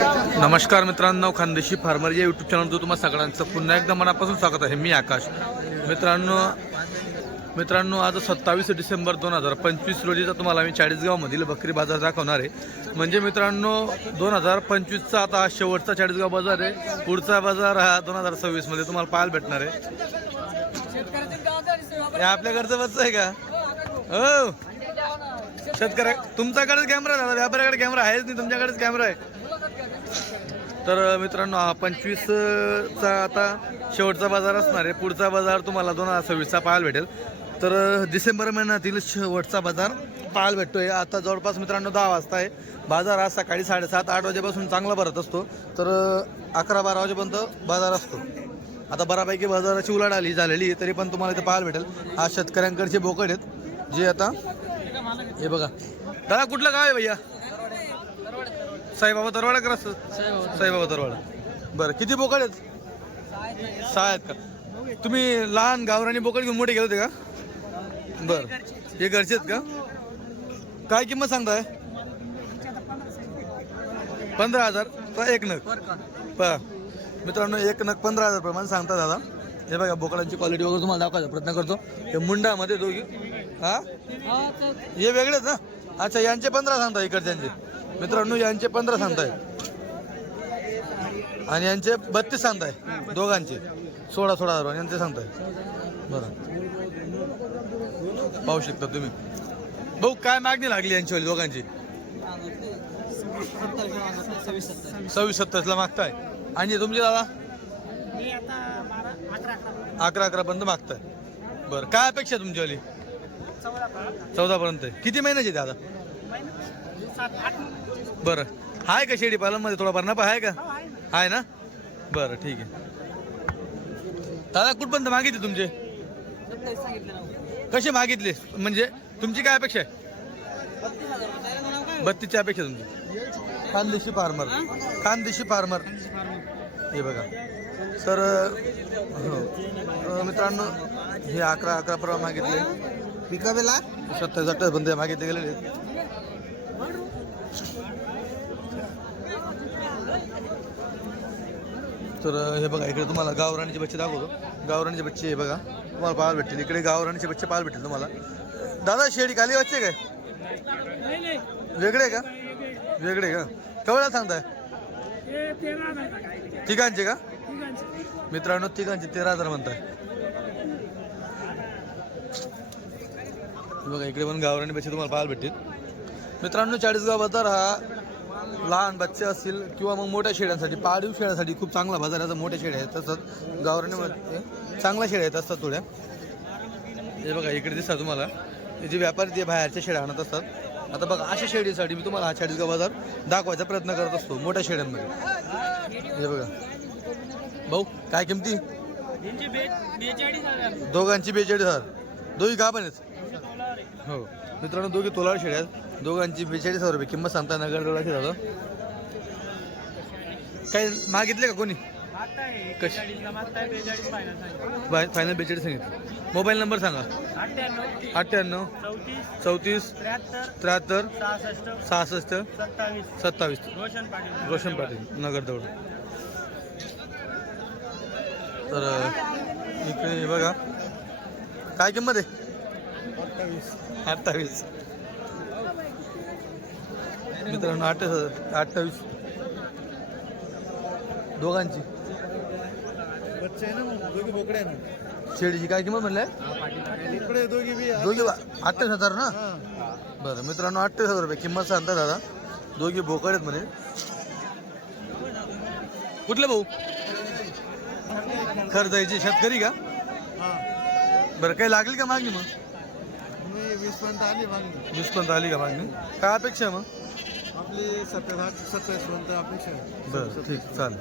नमस्कार मित्रांनो खानदेशी फार्मर या यूट्यूब चॅनलवर तुम्हाला सगळ्यांचं पुन्हा एकदा मनापासून स्वागत आहे. मी आकाश. मित्रांनो मित्रांनो आज सत्तावीस डिसेंबर दोन हजार पंचवीस रोजीचा तुम्हाला मी चाळीसगावमधील बकरी बाजार दाखवणार आहे. म्हणजे मित्रांनो दोन हजार पंचवीसचा आता हा शेवटचा चाळीसगाव बाजार आहे. पुढचा बाजार हा दोन हजार सव्वीसमध्ये तुम्हाला पाहायला भेटणार आहे. आपल्या घरचं बस आहे का? हो. शेतकऱ्या तुमच्याकडेच कॅमेरा आहे दादा. व्यापाऱ्याकडे कॅमेरा आहेच नाही. तुमच्याकडेच कॅमेरा आहे. तर मित्रांनो हा पंचवीसचा आता शेवटचा बाजार असणार आहे. पुढचा बाजार तुम्हाला दोन हजार सव्वीसचा पाहायला भेटेल. तर डिसेंबर महिन्यातील शेवटचा बाजार पाहायला भेटतोय. आता जवळपास मित्रांनो दहा वाजता आहे. बाजार आज सकाळी साडेसात आठ वाजेपासून चांगला भरत असतो. तर अकरा बारा वाजेपर्यंत बाजार असतो. आता बऱ्यापैकी बाजाराची उलाढ आली झालेली आहे, तरी पण तुम्हाला इथे पाहायला भेटेल. आज शेतकऱ्यांकडचे बोकड आहेत. जे आता हे बघा. दादा कुठलं गाव आहे भैया? साईबाबा तरवाडा असतं साईबाबा तरवाडा बरं किती बोकड आहेत? सहा आहेत का तुम्ही लहान गावरानी बोकड घेऊन मोठे गेले होते का? बरं. हे घरचे आहेत का? काय किंमत सांगताय? पंधरा हजार. एक नग. पहा. मित्रांनो एक नग पंधरा हजार प्रमाणे सांगता दादा. हे बघा बोकडांची क्वालिटी वगैरे तुम्हाला दाखवायचा प्रयत्न करतो. हे मुंडामध्ये दोघी. हा? हे वेगळेच ना अच्छा यांचे पंधरा सांगता इकडच्यांचे. मित्रांनो यांचे पंधरा सांगताय आणि यांचे बत्तीस सांगताय दोघांचे. सोळा सोळा हजार यांचे सांगताय बरं. पाहू शकता तुम्ही. भाऊ काय मागणी लागली यांची दोघांची? सव्वीस सत्तावीसला मागताय. आणि तुमचे दादा? अकरा अकरा पर्यंत मागताय. बरं. काय अपेक्षा आहे तुमच्यावाली? चौदा पर्यंत. आहे. किती महिन्याची दादा? बरं. आहे का शेडी पालनमध्ये थोडा नफा आहे का? आहे ना. बरं ठीक आहे. दादा कुठपर्यंत मागितले तुमचे? कसे मागितले? म्हणजे तुमची काय अपेक्षा आहे? बत्तीसची अपेक्षा तुमची. खानदेशी फार्मर. खानदेशी फार्मर. हे बघा. तर हो. मित्रांनो हे अकरा अकरा परवा मागितले. पिकावेला? सत्तावीस अठ्ठावीस बंद मागितले गेलेले आहेत. तर हे बघा इकडे तुम्हाला गावराणीचे बच्चे दाखवतो. गावराणीचे बच्चे हे बघा तुम्हाला पाहायला भेटतील. इकडे गावराणीचे बच्चे पाहायला भेटतील तुम्हाला. दादा शेडी खाली बच्चे काय? वेगळे का? वेगळे का? केवढ्या सांगताय? तिघांचे का? मित्रांनो तिघांचे तेरा हजार म्हणताय. बघा इकडे पण गावराणी बच्चे तुम्हाला पाहायला भेटतील. मित्रांनो चाळीसगाव बाजार हा लहान बच्चे असतील किंवा मग मोठ्या शेळ्यांसाठी पाळीव शेळ्यांसाठी खूप चांगला बाजार आहे. मोठ्या शेळ्या आहेत तसंच गावरानीमध्ये चांगल्या शेळ्या आहेत असतात थोड्या. हे बघा इकडे दिसतात तुम्हाला. जे व्यापारी ते बाहेरच्या शेळ्या आणत असतात. आता बघा अशा शेळीसाठी मी तुम्हाला हा चाळीसगाव बाजार दाखवायचा प्रयत्न करत असतो मोठ्या शेळ्यांमध्ये. हे बघा. भाऊ काय किमती? दोघांची बेचाळीस हजार. दोघी का पण आहेत? हो. मित्रांनो दोघी तोलाळ शेळ्या आहेत. दोघांची बेचाळीस हजार रुपये किंमत सांगता नगर डोळाची दादा काय मागितले का कोणी? कशी? फायनल बेचाळीस सांगितलं. मोबाईल नंबर सांगा. अठ्ठ्याण्णव चौतीस त्र्याहत्तर सहासष्ट सत्तावीस. रोशन पाटील नगर दौड तर इकडे बघा. काय किंमत आहे? अठ्ठावीस. मित्रांनो अठ्ठावीस अठ्ठावीस. दोघांची. शेळीची काय किंमत म्हणलं इकडे दोघी बी आहे. दोघी अठ्ठावीस हजार ना? हा. बरं मित्रांनो अठ्ठावीस हजार रुपये किंमत सांगता दादा. दोघी बोकड आहेत म्हणे. कुठले भाऊ? खरदायची शेतकरी का. बरं काही लागली का मागणी मग? मी वीस पर्यंत आली मागणी. वीस पर्यंत आली का मागणी? काय अपेक्षा आहे मग? आपली सत्तावीस आठ सत्तावीस पर्यंत अपेक्षा आहे बरं ठीक चालेल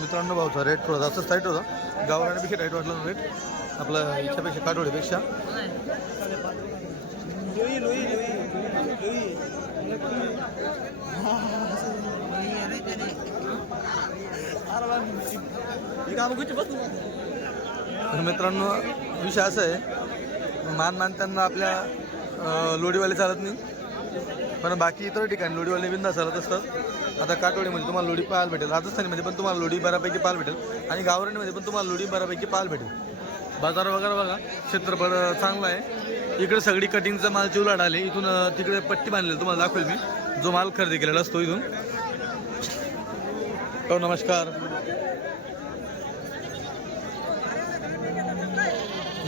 मित्रांनो भाऊचा रेट थोडा जास्तच टाईट होता गावराण्यापेक्षा टाईट वाटला रेट आपला याच्यापेक्षा लोई लोई तर मित्रांनो विषय असं आहे मान मान त्यांना आपल्या लोडीवाले चालत नाही. पण बाकी इतर ठिकाणी लोडीवाले बिंदा चालत असतात. आता काटोडीमध्ये तुम्हाला लोडी पाहायला भेटेल राजस्थानीमध्ये पण तुम्हाला लोडी बऱ्यापैकी पाहायला भेटेल आणि गावरणीमध्ये पण तुम्हाला लोडी बऱ्यापैकी पाहायला भेटेल. बाजार वगैरे बघा क्षेत्रफळ चांगलं आहे. इकडे सगळी कटिंगचा माल चिवलाट आले. इथून तिकडे पट्टी बांधलेली तुम्हाला दाखवेल मी. जो माल खरेदी केलेला असतो इथून. हो नमस्कार.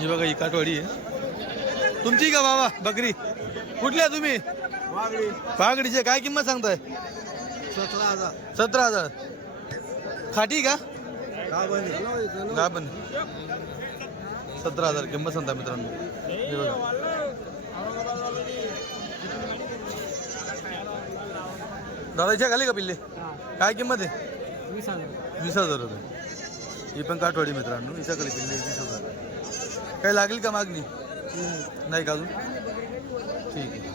ही बघा ही काटवाडी आहे. तुमची का बाबा बकरी? कुठल्या तुम्ही? पागडीचे काय किंमत सांगताय? सतरा हजार. सतरा हजार. खाटी का? सतरा हजार किंमत सांगता मित्रांनो. हे बघा. दादाच्या खाली का पिल्ले? काय किंमत आहे? वीस हजार. वीस हजार रुपये. ही पण काठवाडी मित्रांनो. हिच्या खाली पिल्ले वीस हजार. काही लागेल का मागणी? नाही का अजून? ठीक आहे.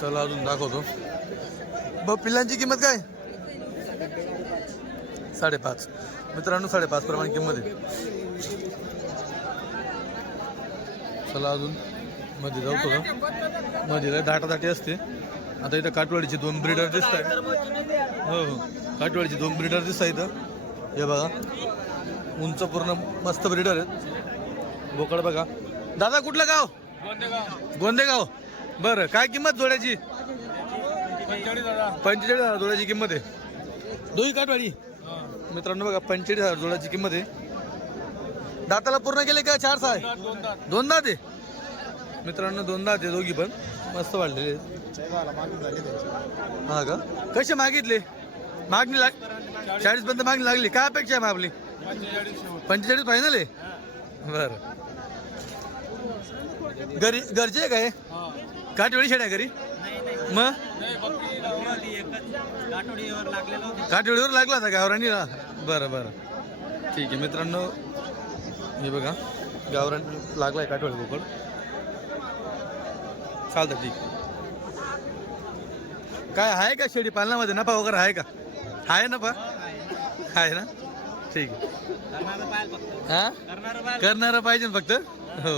चला अजून दाखवतो. ब पिल्लांची किंमत काय? साडेपाच. मित्रांनो साडेपाच प्रमाणे किंमत आहे. चला अजून. मध्ये जाऊ का मध्ये दाटादाटी असते. आता इथं काटवाडीचे दोन ब्रिडर दिसत आहे हो हो. काटवाडीचे दोन ब्रिडर दिसत आहेत इथं. हे बघा. उंच पूर्ण मस्त ब्रिडर आहेत. बोकड बघा. दादा कुठलं गाव? गोंदेगाव. बरं काय किंमत जोड्याची? पंचेचाळीस हजार जोड्याची किंमत आहे. दोही काटवाडी? मित्रांनो बघा पंचेचाळीस हजार जोड्याची किंमत आहे. दाताला पूर्ण केले का चार सहा? आहे? दोन दात आहे. मित्रांनो दोन दात आहे दोघी पण. मस्त वाढलेले. हा का? कसे मागितले? मागणी लाग चाळीस पर्यंत मागणी लागली. काय अपेक्षा आहे मग आपली पंचेचाळीस फायनल आहे? बर. घरी घरचे आहे काय काठवेळी शेड आहे घरी? मग? काठवेळीवर लागला होता गावराणी बरं बरं. ठीक आहे मित्रांनो. हे बघा. गावरान लागलाय काठवड बोकड चालतं ठीक काय आहे का शेळी पालनामध्ये नफा वगैरे आहे का? आहे नफा आहे ना? ठीक हा? करणारं पाहिजे ना फक्त? हो.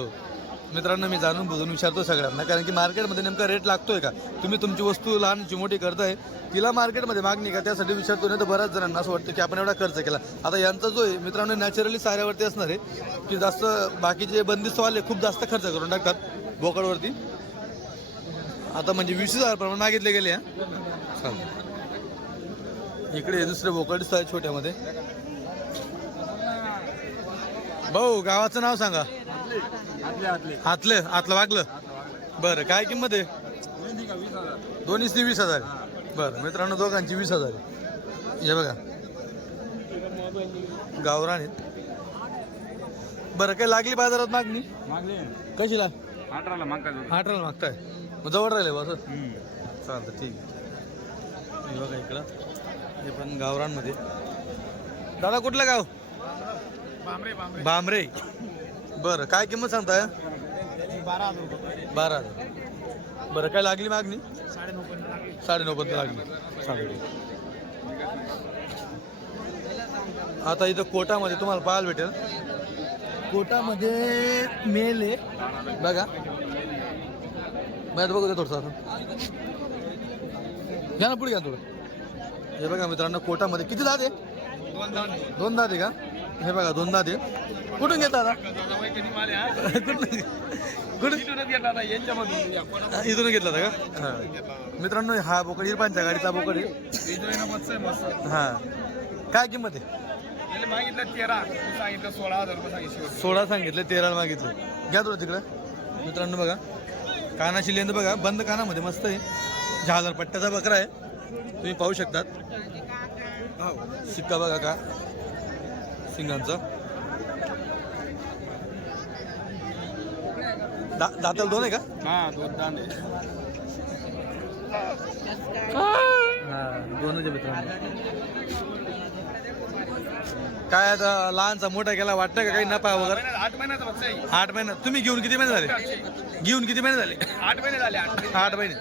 मित्रांनो मी जाणून बुजून विचारतो सगळ्यांना कारण की मार्केटमध्ये नेमका रेट लागतोय का? तुम्ही तुमची वस्तू लहानची मोठी करताय तिला मार्केटमध्ये मागणी का? त्यासाठी विचारतो नाही तर बऱ्याच जणांना असं वाटतं की आपण एवढा खर्च केला. आता यांचा जो आहे मित्रांनो नॅचरली साऱ्यावरती असणार आहे की जास्त बाकीचे बंदिस्तवाले खूप जास्त खर्च करून टाकतात बोकडवरती. आता म्हणजे वीस हजार प्रमाणे मागितले गेले चालेल इकडे दुसरे बोकड दिसत आहे छोट्यामध्ये. भाऊ गावाचं नाव सांगा. आतलं आतलं वागलं. बरं काय किंमत आहे? दोन्हीची वीस हजार. बरं मित्रांनो दोघांची वीस हजार. हे बघा. गावरान आहेत. बरं काय लागली बाजारात मागणी? मागले. कशी लाग अठराला मागतात अठराला मागताय. मग जवळ राहिले बस. चालतं ठीक आहे. बघा इकडं. हे पण गावरांमध्ये दादा कुठलं गाव? बांबरे बांबरे. बांबरे. बरं काय किंमत सांगताय? बारा बारा हजार. बरं काय लागली मागणी? साडे नऊ पर्यंत लागले. साडे नऊ पर्यंत लागली. चालेल. आता इथं कोटामध्ये तुम्हाला पाहायला भेटेल. कोटामध्ये मेल आहे. बघा. माझ्यात बघू दे थोडंसं असं घ्या ना पुढे घ्या थोडं. हे बघा मित्रांनो कोटामध्ये किती दात आहे? दोन दात आहे. का? हे बघा दोन दात आहे. कुठून घेता आता? कुठून? इथून घेतला होता का? हां. मित्रांनो हा बोकड इरपांच्या गाडीचा बोकड आहे. हां. काय किंमत आहे? मागितलं तेरा. सांगितलं सोळा हजार रुपये सांगितलं. सोळा सांगितलं तेरा मागितलं. घ्या थोडं तिकडं. मित्रांनो बघा. कानाची लेंद बघा बंद कानामध्ये मस्त आहे. झालर पट्ट्याचा बकरा आहे. तुम्ही पाहू शकतात. शिक्का बघा का? सिंगांचा दा दाताला दोन आहे का? हा दोन हा दोनच आहे मित्रांनो. काय आता लहानचा मोठा केला वाटतं का काही नफा वगैरे? आठ महिन्याचा आठ महिन्यात तुम्ही घेऊन किती महिने झाले? घेऊन किती महिने झाले? आठ महिने झाले आठ महिने. आठ महिने.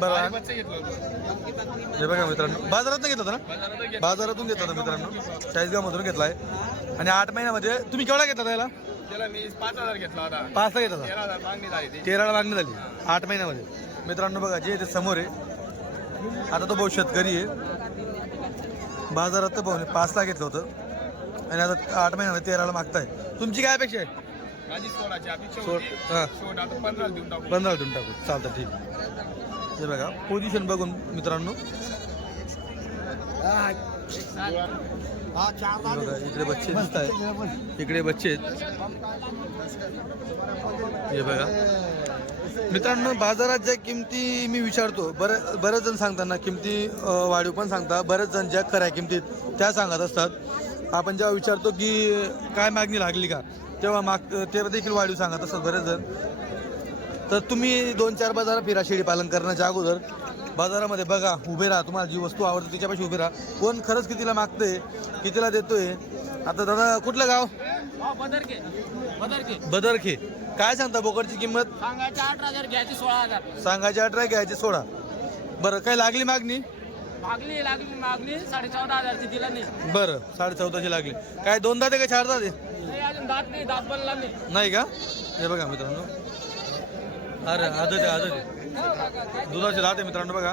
बरं घेतलं होतं. हे बघा मित्रांनो बाजारातून घेतला होता ना? बाजारातून घेतला. होता मित्रांनो. चाळीसगाव मधून घेतलाय. आणि आठ महिन्यामध्ये तुम्ही केवढा घेतला त्याला त्याला मी पाच हजार घेतला होता. पाचला घेतला होता तेरा हजार मागणी झाली ती तेराला मागणी झाली. आठ महिन्यामध्ये. मित्रांनो बघा जे ते समोर आहे आता तो भाऊ शेतकरी आहे. बाजारात तर भाऊने पाचला घेतलं होतं. आणि आता आठ महिन्यामध्ये तेराला मागताय. तुमची काय अपेक्षा आहे? माझी सोळाची अपेक्षा सोड होती हां. शेवट आता पंधरा देऊन टाकू. पंधरा देऊन टाकू. चालतं ठीक. हे बघा पोझिशन बघून मित्रांनो. बघा इकडे बच्चे दिसत आहे इकडे बच्चे आहेत. हे बघा. मित्रांनो बाजारात ज्या किमती मी विचारतो बरे बरेच जण सांगताना किमती वाढीव पण सांगता बरेच जण ज्या खऱ्या किमतीत त्या सांगत असतात. आपण जेव्हा विचारतो की काय मागणी लागली का? तेव्हा माग ते देखील वाढीव सांगत असतात बरेच जण तर तुम्ही दोन चार बाजार फिरा शेळी पालन करण्याच्या अगोदर. बाजारामध्ये बघा उभे राहा. तुम्हाला जी वस्तू आवडते त्याच्यापाशी उभे राहा. कोण खरंच कितीला मागतंय कितीला देतोय? आता दादा कुठलं गाव? बदरके. बदरके. बदरखे काय सांगता बोकडची किंमत? सांगायचे आठ हजार घ्यायचे सोळा हजार. सांगायची अठरा घ्यायची सोळा. बरं काय लागली मागणी? मागणी लागली मागणी साडे चौदा हजारची दिला नाही. बरं साडे चौदाची लागली. काय दोनदा ते काय चार दाते दात नाही दात बनला नाही. नाही का? हे बघा मित्रांनो. अरे आदत आहे आदत आहे. दुधाचे दात आहे मित्रांनो बघा.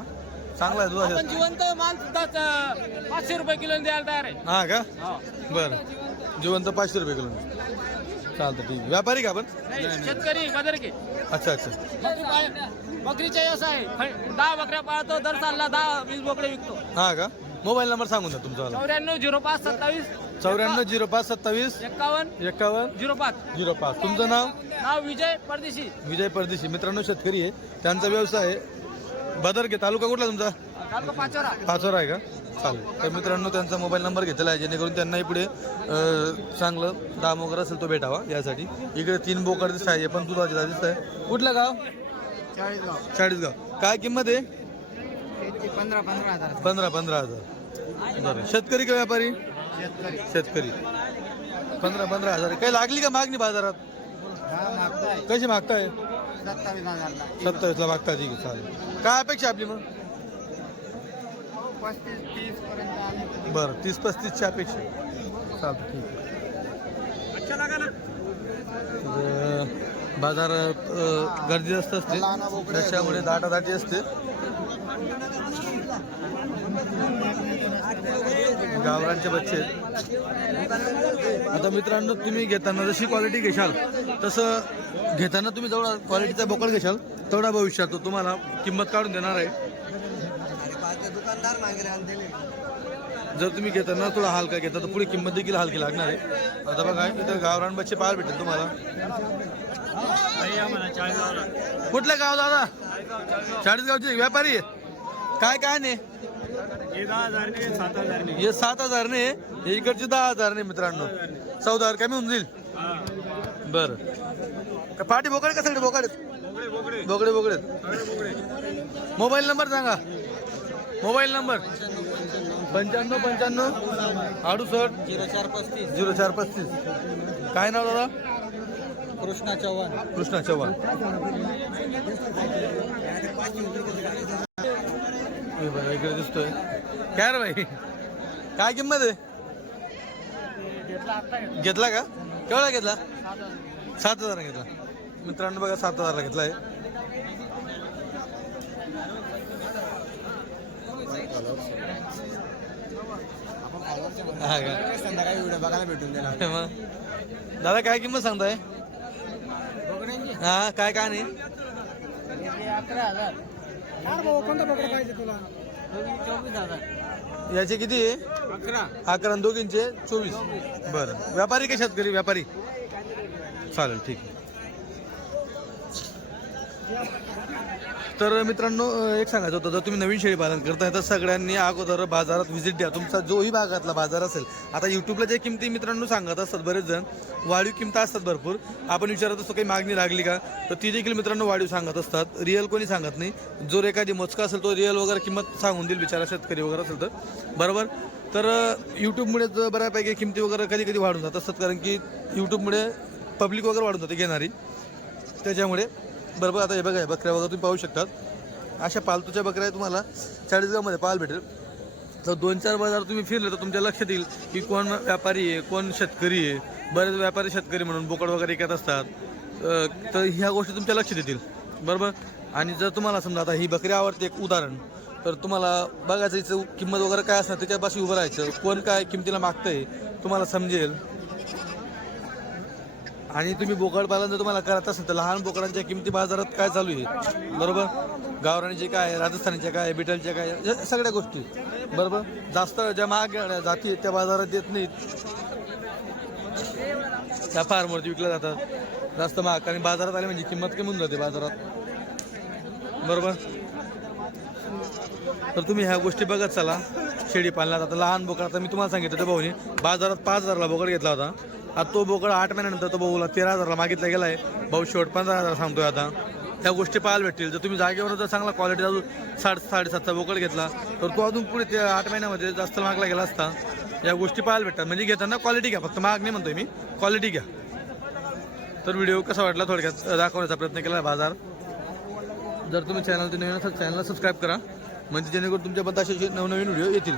चांगला आहे आपण दुधाचे जिवंत माल सुद्धा च- पाचशे रुपये किलो द्यायला तयार आहे. हा का? हो. बरं. जिवंत पाचशे रुपये किलो चालतं ठीक आहे. व्यापारी का आपण? नाही शेतकरी बदरके अच्छा अच्छा. बकरी पाळ- बकरीचा ख- दहा बकऱ्या पाळतो दर सालला दहा वीस बोकडे विकतो. हा का? मोबाईल नंबर सांगून द्या तुमचा मला चौऱ्याण्णव झिरो पाच सत्तावीस चौऱ्याण्णव झिरो पाच सत्तावीस एक्कावन्न एक्कावन्न झिरो पाच. झिरो पाच. तुमचं नाव? नाव विजय परदेशी. विजय परदेशी. मित्रांनो शेतकरी आहे. त्यांचा व्यवसाय आहे. बदरके तालुका कुठला तुमचा? तालुका पाचोरा. पाचवर आहे का? चालेल. तर मित्रांनो त्यांचा मोबाईल नंबर घेतलेला आहे. जेणेकरून त्यांनाही पुढे अं, चांगलं दाम वगैरे असेल तो भेटावा यासाठी. इकडे तीन बोकड दिसत आहे हे पण दुधाचे दात दिसत आहे कुठलं गाव? चाळीसगाव. काय किंमत आहे? पंधरा पंधरा हजार. पंधरा पंधरा हजार. बरं. शेतकरी का व्यापारी? शेतकरी. पंधरा पंधरा हजार. काही लागली का मागणी बाजारात? कशी मागताय? सत्तावीस हजारला. सत्तावीसला मागता ठीक आहे चालेल. काय अपेक्षा आपली मग? पस्तीस तीस पर्यंत बरं. तीस पस्तीसची अपेक्षा चालतं ठीक आहे. बाजारात गर्दी जास्त असते. त्याच्यामुळे दाटादाटी असते. गावरांचे बच्चे आता मित्रांनो तुम्ही घेताना जशी क्वालिटी घेशाल तसं घेताना तुम्ही जेवढा क्वालिटीचा बोकड घेशाल तेवढा भविष्यात तो तुम्हाला किंमत काढून देणार आहे. जर तुम्ही घेताना थोडा हलका घेता तर पुढे किंमत देखील हलकी लागणार आहे. आता बघा इथं गावरान बच्चे पाहायला भेटेल तुम्हाला. कुठलं गाव दादा? चाळीसगावचे व्यापारी आहे काय काय नाही? हे सात हजार ने हे इकडचे दहा हजार ने मित्रांनो. चौदा हजार कमी होऊन जाईल. बर. पाठी बोकड का सगळे बोकड बोकडे. बोकडे. मोबाईल नंबर सांगा. Mobile number. पंच्याण्णव पंच्याण्णव. अडुसष्ट. झिरो चार पस्तीस. झिरो चार पस्तीस. काय नाव दादा? कृष्णा चव्हाण. कृष्णा चव्हाण. बघा इकडे दिसतोय. काय रे भाई काय किंमत आहे? घेतला का? केवढा घेतला? सात हजार घेतला. मित्रांनो बघा सात हजारला घेतला आहे. हा का? संध्याकाळी व्हिडिओ बघायला भेटून दिला मग? दादा काय किंमत सांगताय? हा काय काय नाही? अकरा हजार. कोणता पाहिजे तुला? चोवीस हजार याचे किती आहे? अकरा. अकरा दोघींचे चोवीस. बरं. व्यापारी का शेतकरी? व्यापारी. चालेल ठीक आहे. तर मित्रांनो एक सांगायचं होतं जर तुम्ही नवीन शेळी पालन करताय तर सगळ्यांनी अगोदर बाजारात व्हिजिट द्या. तुमचा जोही भागातला बाजार असेल. आता युट्यूबला जे किमती मित्रांनो सांगत असतात बरेच जण वाढीव किमती असतात भरपूर. आपण विचारत असतो काही मागणी लागली का? तर ती देखील मित्रांनो वाढीव सांगत असतात. रिअल कोणी सांगत नाही. जर एखादी मोजका असेल तो रिअल वगैरे किंमत सांगून देईल बिचारा शेतकरी वगैरे असेल तर. बरोबर? तर यूट्यूबमुळे बऱ्यापैकी किमती वगैरे कधी कधी वाढून जात असतात कारण की यूट्यूबमुळे पब्लिक वगैरे वाढून जाते घेणारी. त्याच्यामुळे बरोबर आता हे बघा बकऱ्या वगैरे तुम्ही पाहू शकतात. अशा पालतूच्या बकऱ्या तुम्हाला. चाळीसगावमध्ये पाहायला भेटेल. तर दोन चार बाजार तुम्ही फिरले तर तुमच्या लक्षात येईल की कोण व्यापारी आहे कोण शेतकरी आहे. बरेच व्यापारी शेतकरी म्हणून बोकड वगैरे विकत असतात. तर ह्या गोष्टी तुमच्या लक्षात येतील. बरोबर? आणि जर तुम्हाला समजा आता ही बकरी आवडते एक उदाहरण. तर तुम्हाला बघायचं किंमत वगैरे काय असणार त्याच्यापाशी उभं राहायचं. कोण काय किमतीला मागतंय तुम्हाला समजेल. आणि तुम्ही बोकड पालन जर तुम्हाला करत असेल तर लहान बोकडांच्या किमती बाजारात काय चालू आहे? बरोबर? गावराणीचे काय राजस्थानीचे काय बिटलचे काय या सगळ्या गोष्टी. बरोबर? जास्त ज्या महाग जाती आहेत त्या बाजारात येत नाहीत. त्या फार्मवरती विकल्या जातात. जास्त महाग. आणि बाजारात आले म्हणजे किंमत कमी होऊन जाते बाजारात. बरोबर? तर तुम्ही ह्या गोष्टी बघत चला. शेळी पालनात आता लहान बोकड आता मी तुम्हाला सांगितलं तर भाऊनी बाजारात पाच हजारला बोकड घेतला होता. आता तो बोकड आठ महिन्यानंतर तो भाऊला तेरा हजारला मागितला गेलाय. भाऊ शेवट पंधरा हजार सांगतोय आता. त्या गोष्टी पाहायला भेटतील. जर तुम्ही जागेवर जर चांगला क्वालिटी अजून साडे साडेसातचा बोकड घेतला तर तो अजून पुढे ते आठ महिन्यामध्ये जास्त मागला गेला असता. या गोष्टी पाहायला भेटतात. म्हणजे घेताना क्वालिटी घ्या. फक्त माग नाही म्हणतोय मी. क्वालिटी घ्या. तर व्हिडिओ कसा वाटला थोडक्यात? दाखवण्याचा प्रयत्न केला बाजार. जर तुम्ही चॅनल नवीन असाल चॅनलला सबस्क्राईब करा. म्हणजे जेणेकरून तुमच्या बद्दल असे नवनवीन व्हिडिओ येतील.